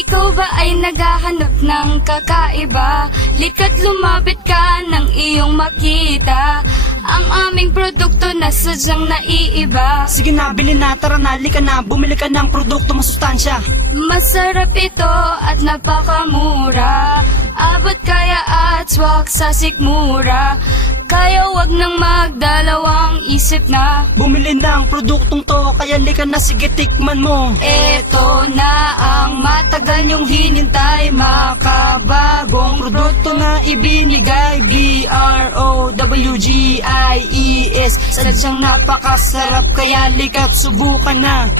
Ikaw ba ay naghahanap ng kakaiba? Lika't lumapit ka ng iyong makita ang aming produkto na sadyang naiiba. Sige na, bili na, tara na, halika na, bumili ka ng produkto masustansya. Masarap ito at napakamura. Abot kaya at swak sa sikmura. Kaya wag nang magdalawang isip na. Bumili na ang produktong to, kaya halika na, sige tikman mo. Ito na ang matagal niyong hinintay, makabagong produkto na ibinigay. BROWGIES, sadyang napakasarap, kaya halika't subukan na.